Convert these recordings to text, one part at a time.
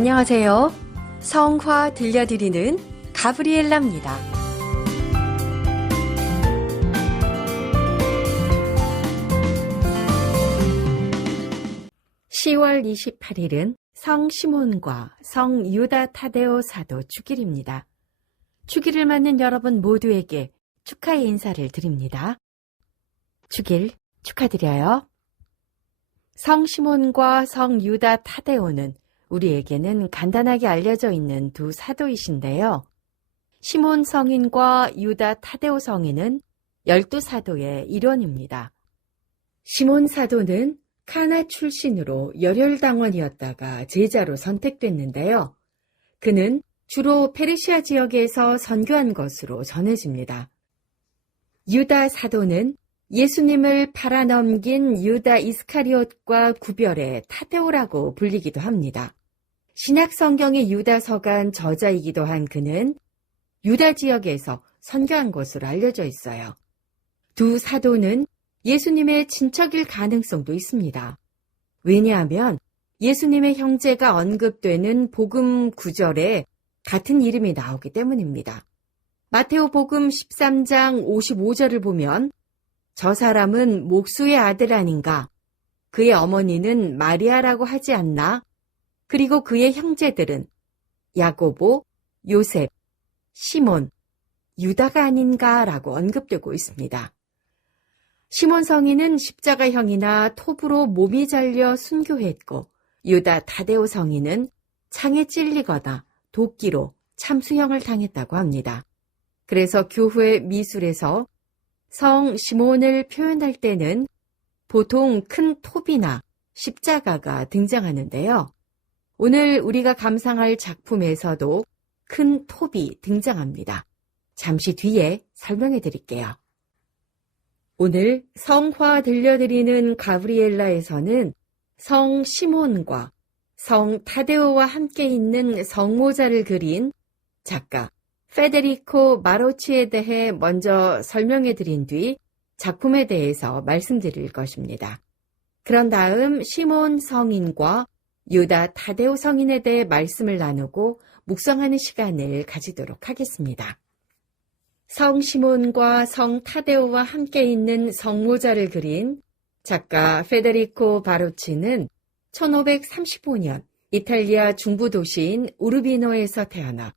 안녕하세요. 성화 들려드리는 가브리엘라입니다. 10월 28일은 성 시몬과 성 유다 타데오 사도 축일입니다. 축일을 맞는 여러분 모두에게 축하의 인사를 드립니다. 축일 축하드려요. 성 시몬과 성 유다 타데오는 우리에게는 간단하게 알려져 있는 두 사도이신데요. 시몬 성인과 유다 타데오 성인은 12사도의 일원입니다. 시몬 사도는 카나 출신으로 열혈당원이었다가 제자로 선택됐는데요. 그는 주로 페르시아 지역에서 선교한 것으로 전해집니다. 유다 사도는 예수님을 팔아넘긴 유다 이스카리옷과 구별해 타데오라고 불리기도 합니다. 신약 성경의 유다 서간 저자이기도 한 그는 유다 지역에서 선교한 것으로 알려져 있어요. 두 사도는 예수님의 친척일 가능성도 있습니다. 왜냐하면 예수님의 형제가 언급되는 복음 9절에 같은 이름이 나오기 때문입니다. 마테오 복음 13장 55절을 보면 저 사람은 목수의 아들 아닌가? 그의 어머니는 마리아라고 하지 않나? 그리고 그의 형제들은 야고보, 요셉, 시몬, 유다가 아닌가? 라고 언급되고 있습니다. 시몬 성인은 십자가형이나 톱으로 몸이 잘려 순교했고 유다 타데오 성인은 창에 찔리거나 도끼로 참수형을 당했다고 합니다. 그래서 교회 미술에서 성 시몬을 표현할 때는 보통 큰 톱이나 십자가가 등장하는데요. 오늘 우리가 감상할 작품에서도 큰 톱이 등장합니다. 잠시 뒤에 설명해 드릴게요. 오늘 성화 들려드리는 가브리엘라에서는 성 시몬과 성 타데오와 함께 있는 성모자를 그린 작가 페데리코 마로치에 대해 먼저 설명해 드린 뒤 작품에 대해서 말씀드릴 것입니다. 그런 다음 시몬 성인과 유다 타데오 성인에 대해 말씀을 나누고 묵상하는 시간을 가지도록 하겠습니다. 성 시몬과 성 타데오와 함께 있는 성모자를 그린 작가 페데리코 바로치는 1535년 이탈리아 중부 도시인 우르비노에서 태어나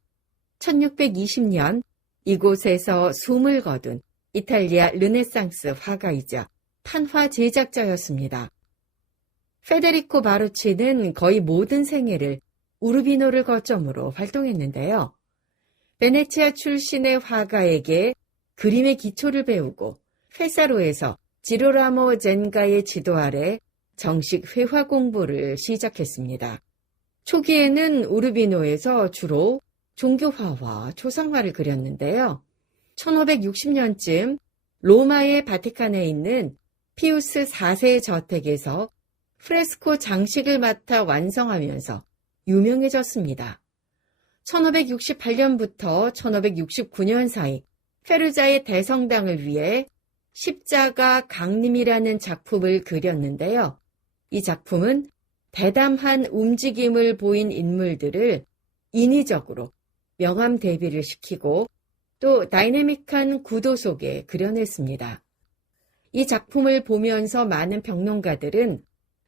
1620년 이곳에서 숨을 거둔 이탈리아 르네상스 화가이자 판화 제작자였습니다. 페데리코 바로치는 거의 모든 생애를 우르비노를 거점으로 활동했는데요. 베네치아 출신의 화가에게 그림의 기초를 배우고 페사로에서 지로라모 젠가의 지도 아래 정식 회화 공부를 시작했습니다. 초기에는 우르비노에서 주로 종교화와 초상화를 그렸는데요. 1560년쯤 로마의 바티칸에 있는 피우스 4세의 저택에서 프레스코 장식을 맡아 완성하면서 유명해졌습니다. 1568년부터 1569년 사이 페루자의 대성당을 위해 십자가 강림이라는 작품을 그렸는데요. 이 작품은 대담한 움직임을 보인 인물들을 인위적으로 명암 대비를 시키고 또 다이내믹한 구도 속에 그려냈습니다. 이 작품을 보면서 많은 평론가들은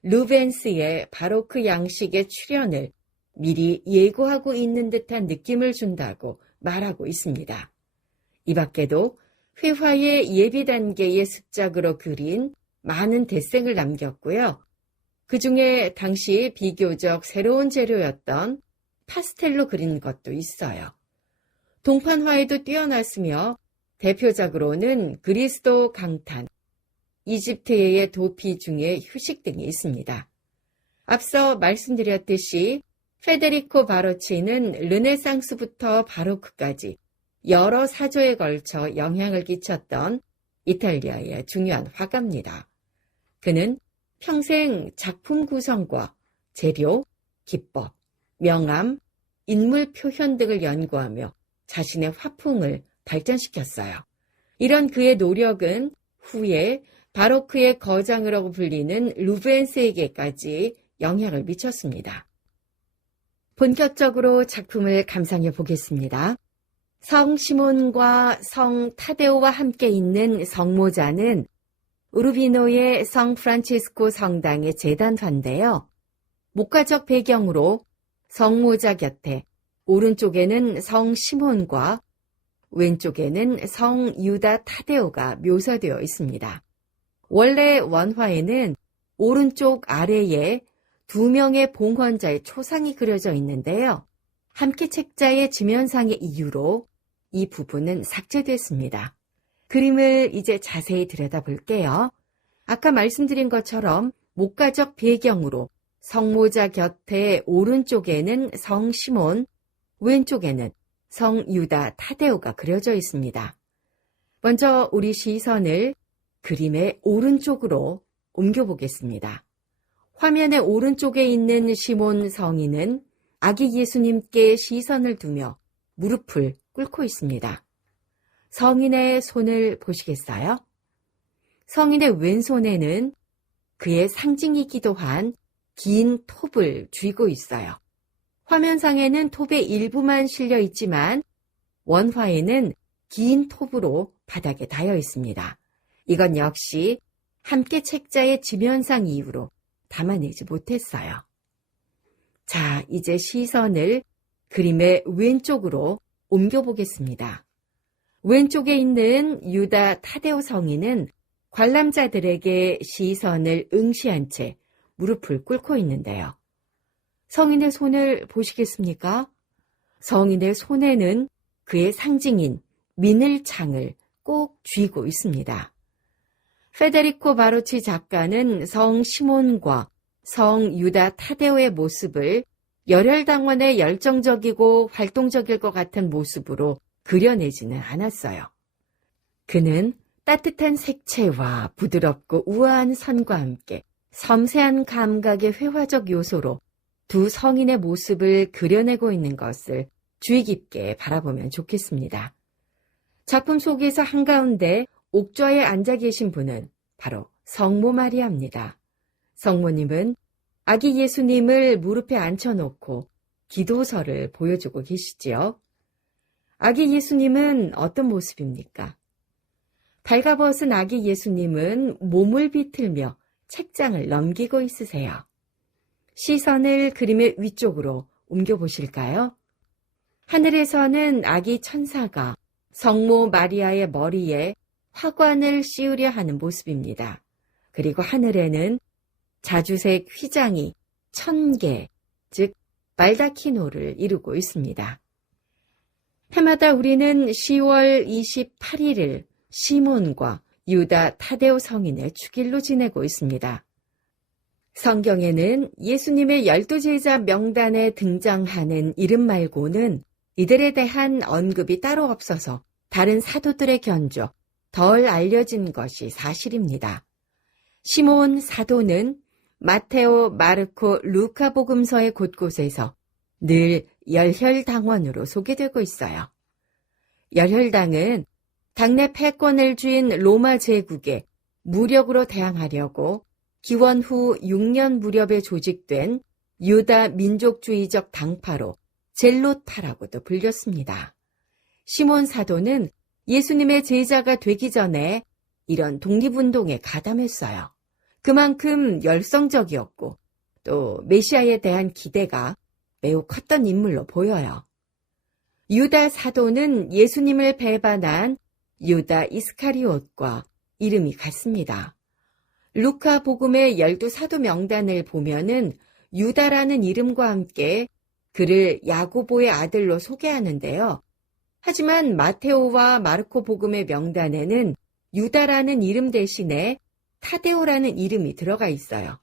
루벤스의 바로크 양식의 출현을 미리 예고하고 있는 듯한 느낌을 준다고 말하고 있습니다. 이 밖에도 회화의 예비 단계의 습작으로 그린 많은 대생을 남겼고요. 그 중에 당시 비교적 새로운 재료였던 파스텔로 그린 것도 있어요. 동판화에도 뛰어났으며 대표작으로는 그리스도 강탄, 이집트의 도피 중에 휴식 등이 있습니다. 앞서 말씀드렸듯이 페데리코 바로치는 르네상스부터 바로크까지 여러 사조에 걸쳐 영향을 끼쳤던 이탈리아의 중요한 화가입니다. 그는 평생 작품 구성과 재료, 기법, 명암, 인물 표현 등을 연구하며 자신의 화풍을 발전시켰어요. 이런 그의 노력은 후에 바로크의 거장이라고 불리는 루벤스에게까지 영향을 미쳤습니다. 본격적으로 작품을 감상해 보겠습니다. 성 시몬과 성 타데오와 함께 있는 성모자는 우르비노의 성 프란치스코 성당의 제단화인데요. 목가적 배경으로 성모자 곁에 오른쪽에는 성 시몬과 왼쪽에는 성 유다 타데오가 묘사되어 있습니다. 원래 원화에는 오른쪽 아래에 2명의 봉헌자의 초상이 그려져 있는데요. 함께 책자의 지면상의 이유로 이 부분은 삭제됐습니다. 그림을 이제 자세히 들여다볼게요. 아까 말씀드린 것처럼 목가적 배경으로 성모자 곁에 오른쪽에는 성 시몬, 왼쪽에는 성 유다 타데오가 그려져 있습니다. 먼저 우리 시선을 그림의 오른쪽으로 옮겨보겠습니다. 화면의 오른쪽에 있는 시몬 성인은 아기 예수님께 시선을 두며 무릎을 꿇고 있습니다. 성인의 손을 보시겠어요? 성인의 왼손에는 그의 상징이기도 한 긴 톱을 쥐고 있어요. 화면상에는 톱의 일부만 실려 있지만 원화에는 긴 톱으로 바닥에 닿여 있습니다. 이건 역시 함께 책자의 지면상 이유로 담아내지 못했어요. 자, 이제 시선을 그림의 왼쪽으로 옮겨보겠습니다. 왼쪽에 있는 유다 타데오 성인은 관람자들에게 시선을 응시한 채 무릎을 꿇고 있는데요. 성인의 손을 보시겠습니까? 성인의 손에는 그의 상징인 미늘창을 꼭 쥐고 있습니다. 페데리코 바로치 작가는 성 시몬과 성 유다 타데오의 모습을 열혈당원의 열정적이고 활동적일 것 같은 모습으로 그려내지는 않았어요. 그는 따뜻한 색채와 부드럽고 우아한 선과 함께 섬세한 감각의 회화적 요소로 두 성인의 모습을 그려내고 있는 것을 주의 깊게 바라보면 좋겠습니다. 작품 속에서 한가운데 옥좌에 앉아 계신 분은 바로 성모 마리아입니다. 성모님은 아기 예수님을 무릎에 앉혀놓고 기도서를 보여주고 계시지요. 아기 예수님은 어떤 모습입니까? 발가벗은 아기 예수님은 몸을 비틀며 책장을 넘기고 있으세요. 시선을 그림의 위쪽으로 옮겨보실까요? 하늘에서는 아기 천사가 성모 마리아의 머리에 화관을 씌우려 하는 모습입니다. 그리고 하늘에는 자주색 휘장이 1000개, 즉 발다키노를 이루고 있습니다. 해마다 우리는 10월 28일을 시몬과 유다 타데오 성인의 축일로 지내고 있습니다. 성경에는 예수님의 12제자 명단에 등장하는 이름 말고는 이들에 대한 언급이 따로 없어서 다른 사도들의 견조, 덜 알려진 것이 사실입니다. 시몬 사도는 마테오, 마르코, 루카 복음서의 곳곳에서 늘 열혈당원으로 소개되고 있어요. 열혈당은 당내 패권을 쥔 로마 제국에 무력으로 대항하려고 기원 후 6년 무렵에 조직된 유다 민족주의적 당파로 젤롯파라고도 불렸습니다. 시몬 사도는 예수님의 제자가 되기 전에 이런 독립운동에 가담했어요. 그만큼 열성적이었고 또 메시아에 대한 기대가 매우 컸던 인물로 보여요. 유다 사도는 예수님을 배반한 유다 이스카리옷과 이름이 같습니다. 루카 복음의 12사도 명단을 보면은 유다라는 이름과 함께 그를 야고보의 아들로 소개하는데요. 하지만 마테오와 마르코 복음의 명단에는 유다라는 이름 대신에 타데오라는 이름이 들어가 있어요.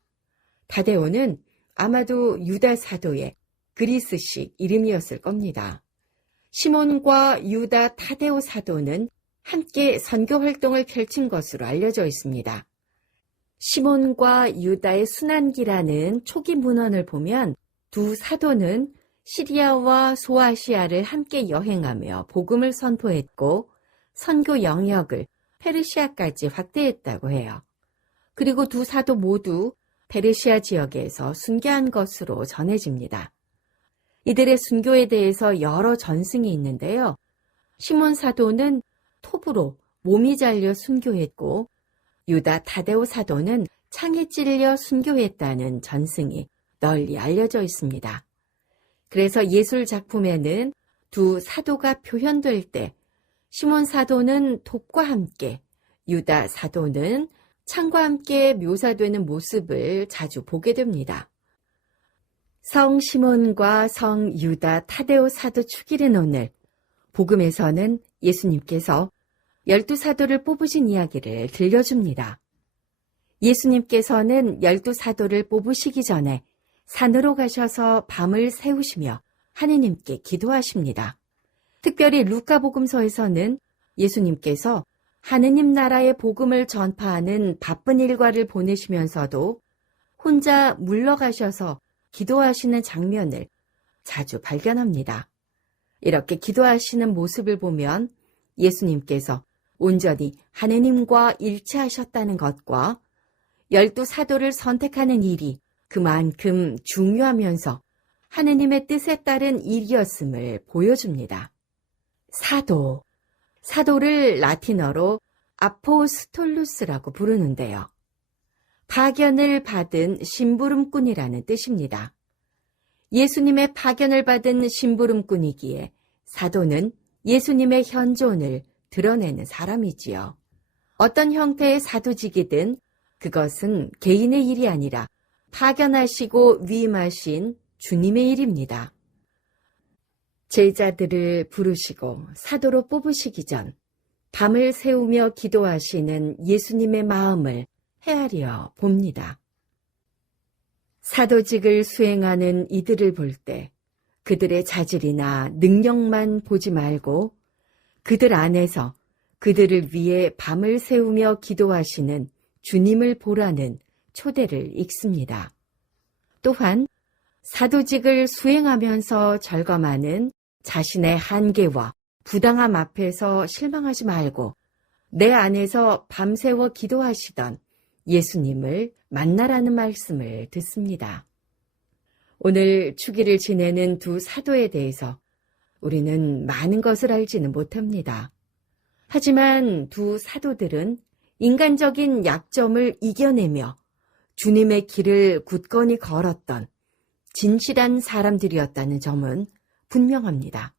타데오는 아마도 유다 사도의 그리스식 이름이었을 겁니다. 시몬과 유다 타데오 사도는 함께 선교 활동을 펼친 것으로 알려져 있습니다. 시몬과 유다의 순환기라는 초기 문헌을 보면 두 사도는 시리아와 소아시아를 함께 여행하며 복음을 선포했고 선교 영역을 페르시아까지 확대했다고 해요. 그리고 두 사도 모두 페르시아 지역에서 순교한 것으로 전해집니다. 이들의 순교에 대해서 여러 전승이 있는데요. 시몬 사도는 톱으로 몸이 잘려 순교했고 유다 타데오 사도는 창에 찔려 순교했다는 전승이 널리 알려져 있습니다. 그래서 예술 작품에는 두 사도가 표현될 때 시몬 사도는 톱과 함께, 유다 사도는 창과 함께 묘사되는 모습을 자주 보게 됩니다. 성 시몬과 성 유다 타데오 사도 축일인 오늘, 복음에서는 예수님께서 12사도를 뽑으신 이야기를 들려줍니다. 예수님께서는 12사도를 뽑으시기 전에 산으로 가셔서 밤을 새우시며 하느님께 기도하십니다. 특별히 루카복음서에서는 예수님께서 하느님 나라의 복음을 전파하는 바쁜 일과를 보내시면서도 혼자 물러가셔서 기도하시는 장면을 자주 발견합니다. 이렇게 기도하시는 모습을 보면 예수님께서 온전히 하느님과 일치하셨다는 것과 12사도를 선택하는 일이 그만큼 중요하면서 하느님의 뜻에 따른 일이었음을 보여줍니다. 사도를 라틴어로 아포스톨루스라고 부르는데요. 파견을 받은 심부름꾼이라는 뜻입니다. 예수님의 파견을 받은 심부름꾼이기에 사도는 예수님의 현존을 드러내는 사람이지요. 어떤 형태의 사도직이든 그것은 개인의 일이 아니라 파견하시고 위임하신 주님의 일입니다. 제자들을 부르시고 사도로 뽑으시기 전 밤을 새우며 기도하시는 예수님의 마음을 헤아려 봅니다. 사도직을 수행하는 이들을 볼 때 그들의 자질이나 능력만 보지 말고 그들 안에서 그들을 위해 밤을 새우며 기도하시는 주님을 보라는 초대를 읽습니다. 또한 사도직을 수행하면서 절감하는 자신의 한계와 부당함 앞에서 실망하지 말고 내 안에서 밤새워 기도하시던 예수님을 만나라는 말씀을 듣습니다. 오늘 축일을 지내는 두 사도에 대해서 우리는 많은 것을 알지는 못합니다. 하지만 두 사도들은 인간적인 약점을 이겨내며 주님의 길을 굳건히 걸었던 진실한 사람들이었다는 점은 분명합니다.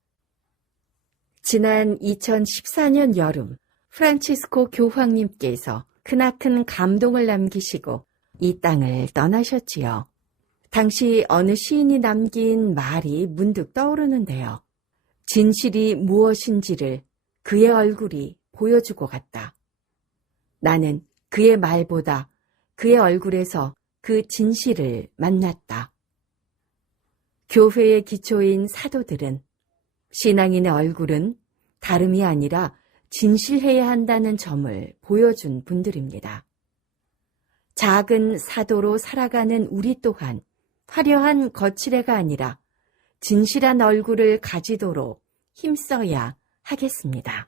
지난 2014년 여름 프란치스코 교황님께서 크나큰 감동을 남기시고 이 땅을 떠나셨지요. 당시 어느 시인이 남긴 말이 문득 떠오르는데요. 진실이 무엇인지를 그의 얼굴이 보여주고 갔다. 나는 그의 말보다 그의 얼굴에서 그 진실을 만났다. 교회의 기초인 사도들은 신앙인의 얼굴은 다름이 아니라 진실해야 한다는 점을 보여준 분들입니다. 작은 사도로 살아가는 우리 또한 화려한 거칠애가 아니라 진실한 얼굴을 가지도록 힘써야 하겠습니다.